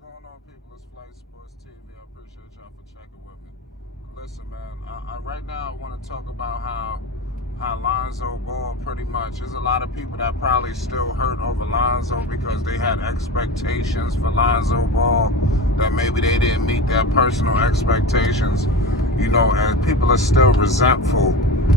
going on, people? It's Flight Sports TV. I appreciate y'all for checking with me. Listen, man, right now I want to talk about how Lonzo Ball pretty much. There's a lot of people that probably still hurt over Lonzo because they had expectations for Lonzo Ball that maybe they didn't meet their personal expectations, and people are still resentful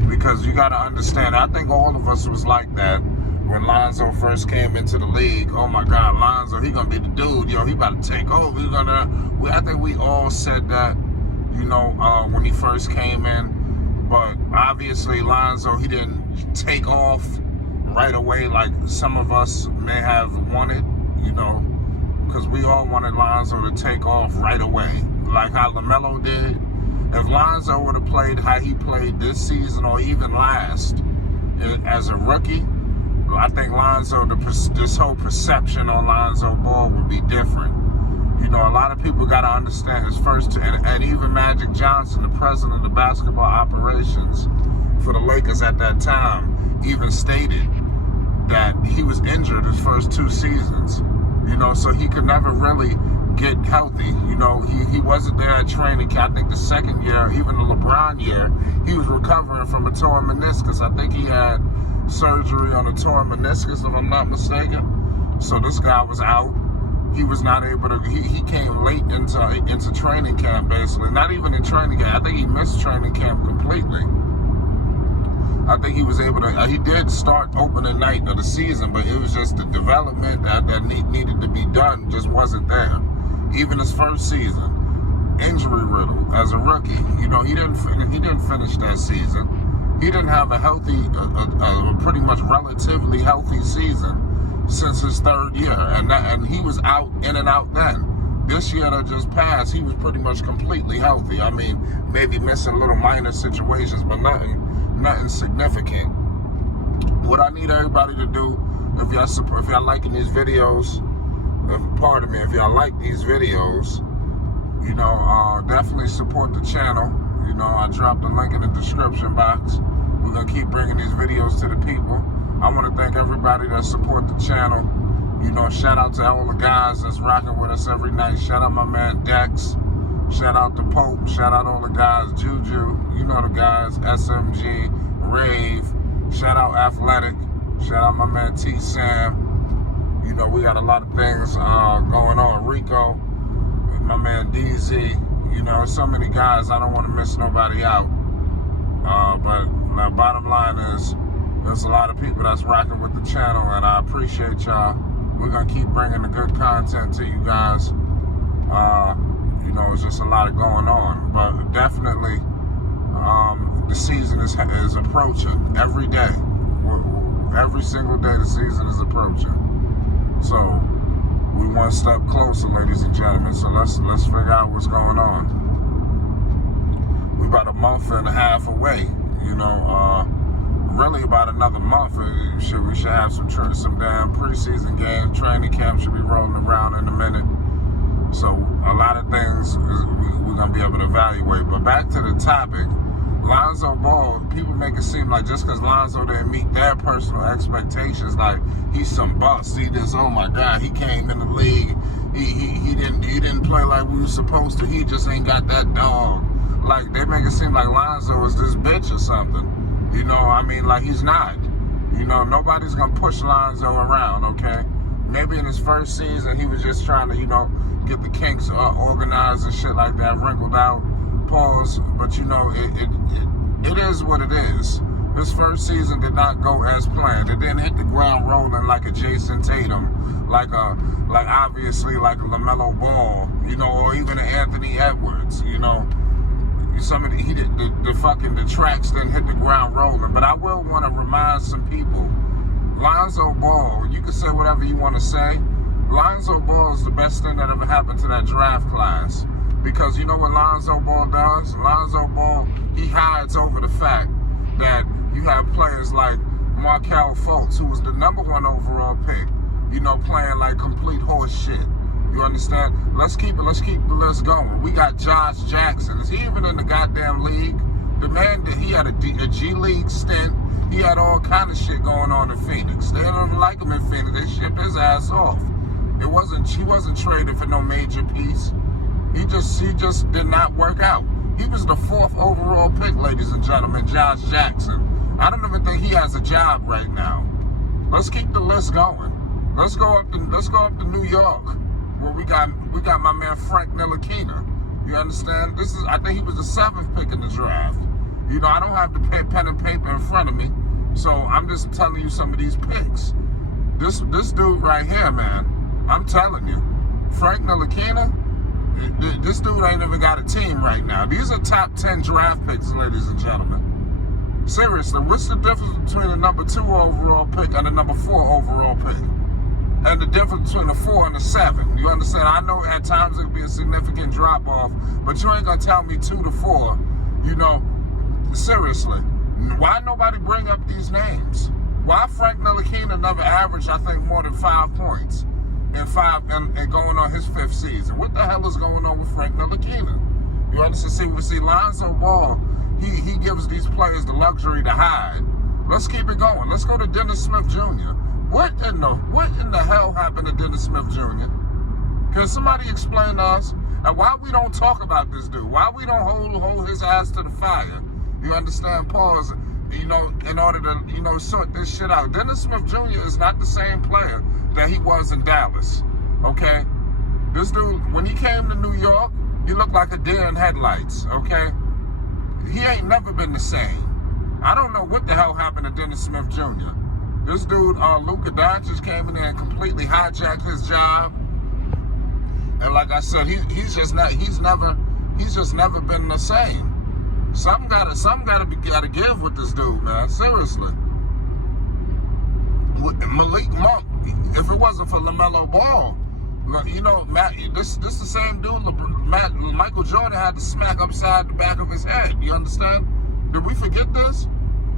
because you got to understand, I think all of us was like that when Lonzo first came into the league. Oh my God, Lonzo, he gonna be the dude, he about to take over. I think we all said that, when he first came in. But obviously Lonzo, he didn't take off right away like some of us may have wanted, because we all wanted Lonzo to take off right away, like how LaMelo did. If Lonzo would have played how he played this season or even last as a rookie, I think Lonzo, this whole perception on Lonzo Ball would be different. A lot of people got to understand his first, and even Magic Johnson, the president of the basketball operations for the Lakers at that time, even stated that he was injured his first 2 seasons, so he could never really get healthy. He wasn't there at training camp. I think the second year, even the LeBron year, he was recovering from a torn meniscus. I think he had surgery on a torn meniscus, if I'm not mistaken. So this guy was out. He was not able to, he came late into training camp, basically. Not even in training camp. I think he missed training camp completely. I think he was able to, he did start opening night of the season, but it was just the development that needed to be done just wasn't there. Even his first season, injury riddled as a rookie. He didn't finish that season. He didn't have a healthy, a pretty much relatively healthy season since his 3rd year, and he was in and out then. This year that just passed, he was pretty much completely healthy. I mean, maybe missing little minor situations, but nothing significant. What I need everybody to do, if y'all liking these videos, if y'all like these videos, definitely support the channel. I dropped the link in the description box. We're gonna keep bringing these videos to the people. I want to thank everybody that support the channel. Shout out to all the guys that's rocking with us every night. Shout out my man Dex. Shout out to Pope. Shout out all the guys, Juju. The guys, SMG, Rave. Shout out Athletic. Shout out my man T Sam. We got a lot of things going on. Rico, my man DZ. So many guys. I don't want to miss nobody out. But the bottom line is, there's a lot of people that's rocking with the channel, and I appreciate y'all. We're going to keep bringing the good content to you guys. It's just a lot going on. But definitely, the season is approaching every day. Every single day the season is approaching. So, we one step closer, ladies and gentlemen. So let's figure out what's going on. We're about a month and a half away, really about another month. We should have some damn preseason games. Training camp should be rolling around in a minute. So a lot of things we're going to be able to evaluate. But back to the topic, Lonzo Ball, people make it seem like just because Lonzo didn't meet their personal expectations, like he's some bust. Oh my God, he came in the league, he didn't play like we were supposed to. He just ain't got that dog. Like they make it seem like Lonzo is this bitch or something. Like he's not. Nobody's gonna push Lonzo around, okay? Maybe in his first season he was just trying to, get the kinks organized and shit like that, wrinkled out, pause. But it is what it is. His first season did not go as planned. It didn't hit the ground rolling like a Jason Tatum, like obviously like a LaMelo Ball, or even an Anthony Edwards, the tracks didn't hit the ground rolling. But I will want to remind some people, Lonzo Ball, you can say whatever you want to say, Lonzo Ball is the best thing that ever happened to that draft class. Because you know what Lonzo Ball does? Lonzo Ball, he hides over the fact that you have players like Markelle Fultz, who was the #1 overall pick, playing like complete horse shit. You understand? Let's keep the list going. We got Josh Jackson. Is he even in the goddamn league? The man, he had a G League stint. He had all kind of shit going on in Phoenix. They don't like him in Phoenix. They shipped his ass off. He wasn't traded for no major piece. He just did not work out. He was the 4th overall pick, ladies and gentlemen, Josh Jackson. I don't even think he has a job right now. Let's keep the list going. Let's go up to New York, where we got my man Frank Ntilikina. You understand? I think he was the 7th pick in the draft. You know, I don't have the pen and paper in front of me, so I'm just telling you some of these picks. This dude right here, man, I'm telling you, Frank Ntilikina, this dude ain't even got a team right now. These are top 10 draft picks, ladies and gentlemen. Seriously, what's the difference between the number 2 overall pick and the number 4 overall pick? And the difference between the 4 and the 7. You understand? I know at times it could be a significant drop off, but you ain't gonna tell me 2 to 4. You know, seriously, why nobody bring up these names? Why Frank Ntilikina never averaged, I think, more than 5 points and going on his 5th season? What the hell is going on with Frank Ntilikina? You understand? See, Lonzo Ball, he gives these players the luxury to hide. Let's keep it going. Let's go to Dennis Smith Jr. What in the hell happened to Dennis Smith Jr.? Can somebody explain to us? And why we don't talk about this dude? Why we don't hold his ass to the fire? You understand? Pause. You know, in order to, you know, sort this shit out. Dennis Smith Jr. is not the same player that he was in Dallas. Okay? This dude, when he came to New York, he looked like a deer in headlights. Okay? He ain't never been the same. I don't know what the hell happened to Dennis Smith Jr. This dude, Luka Doncic, came in there and completely hijacked his job. And like I said, he's just never been the same. Something gotta give with this dude, man. Seriously. With Malik Monk, if it wasn't for LaMelo Ball, you know, this the same dude Michael Jordan had to smack upside the back of his head. You understand? Did we forget this?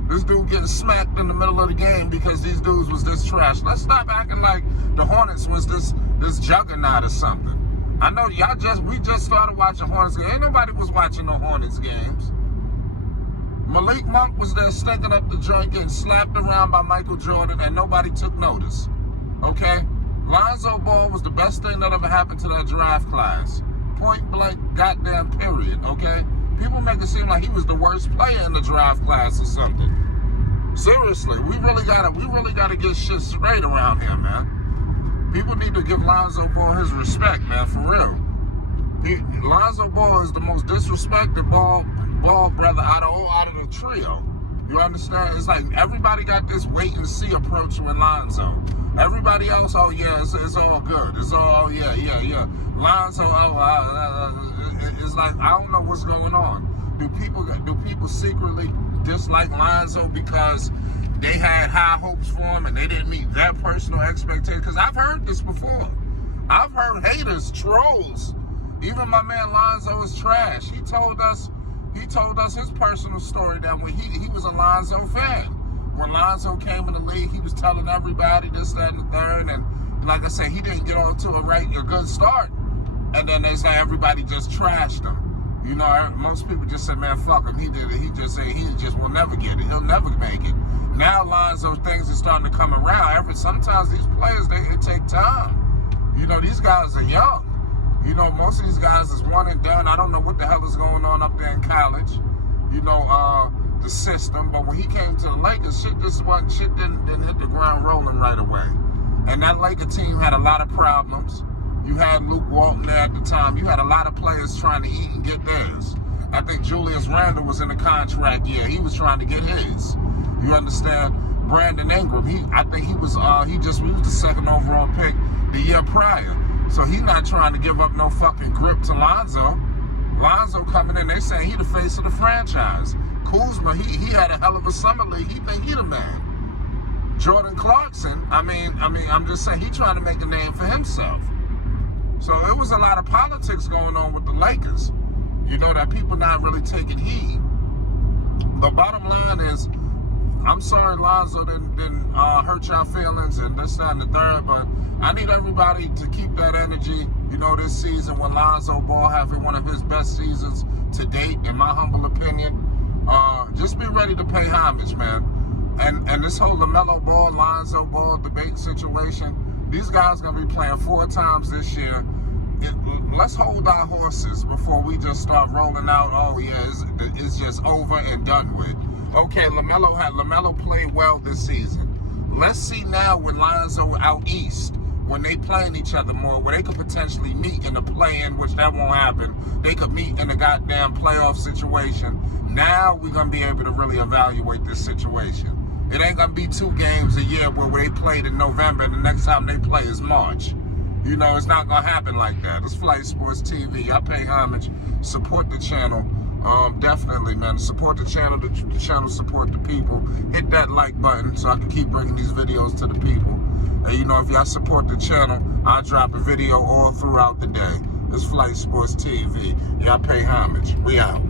This dude getting smacked in the middle of the game because these dudes was this trash. Let's stop acting like the Hornets was this juggernaut or something. I know we just started watching Hornets games. Ain't nobody was watching no Hornets games. Malik Monk was there stinking up the joint, getting slapped around by Michael Jordan, and nobody took notice. Okay? Lonzo Ball was the best thing that ever happened to that draft class. Point blank, goddamn period. Okay? People make it seem like he was the worst player in the draft class or something. Seriously, we really gotta get shit straight around here, man. People need to give Lonzo Ball his respect, man, for real. Lonzo Ball is the most disrespected ball brother out of the trio. You understand? It's like everybody got this wait and see approach with Lonzo. Everybody else, oh yeah, it's all good. It's all yeah. Lonzo, it's like I don't know what's going on. Do people secretly dislike Lonzo because they had high hopes for him and they didn't meet their personal expectations? Because I've heard this before. I've heard haters, trolls. Even my man Lonzo is trash. He told us his personal story that when he was a Lonzo fan. When Lonzo came in the league, he was telling everybody this, that, and the third. And like I said, he didn't get off to a good start. And then they say everybody just trashed him. You know, most people just said, man, fuck him. He did it. He just will never get it. He'll never make it. Now Lonzo things are starting to come around. Sometimes these players, it take time. You know, these guys are young. You know, most of these guys is one and done. I don't know what the hell is going on up there in college. You know, the system. But when he came to the Lakers, shit didn't hit the ground rolling right away. And that Laker team had a lot of problems. You had Luke Walton there at the time. You had a lot of players trying to eat and get theirs. I think Julius Randle was in the contract year. He was trying to get his. You understand? Brandon Ingram, I think he was the 2nd overall pick the year prior. So he's not trying to give up no fucking grip to Lonzo. Lonzo coming in, they saying he the face of the franchise. Kuzma, he had a hell of a summer league. He think he the man. Jordan Clarkson, I'm just saying he trying to make a name for himself. So it was a lot of politics going on with the Lakers. You know, that people not really taking heed. The bottom line is, I'm sorry Lonzo didn't hurt y'all feelings and this, that, and the third, but I need everybody to keep that energy, you know, this season when Lonzo Ball having one of his best seasons to date, in my humble opinion. Just be ready to pay homage, man. And this whole LaMelo Ball, Lonzo Ball debate situation, These guys going to be playing 4 times this year. Let's hold our horses before we just start rolling out, oh yeah, it's just over and done with. Okay, LaMelo played well this season. Let's see now when Lonzo out east, when they playing each other more, where they could potentially meet in the play-in, which that won't happen. They could meet in the goddamn playoff situation. Now we're going to be able to really evaluate this situation. It ain't going to be 2 games a year where they played in November and the next time they play is March. You know, it's not going to happen like that. It's Flight Sports TV. I pay homage. Support the channel. Definitely, man. Support the channel. The channel support the people. Hit that like button so I can keep bringing these videos to the people. And, you know, if y'all support the channel, I'll drop a video all throughout the day. It's Flight Sports TV. Y'all pay homage. We out.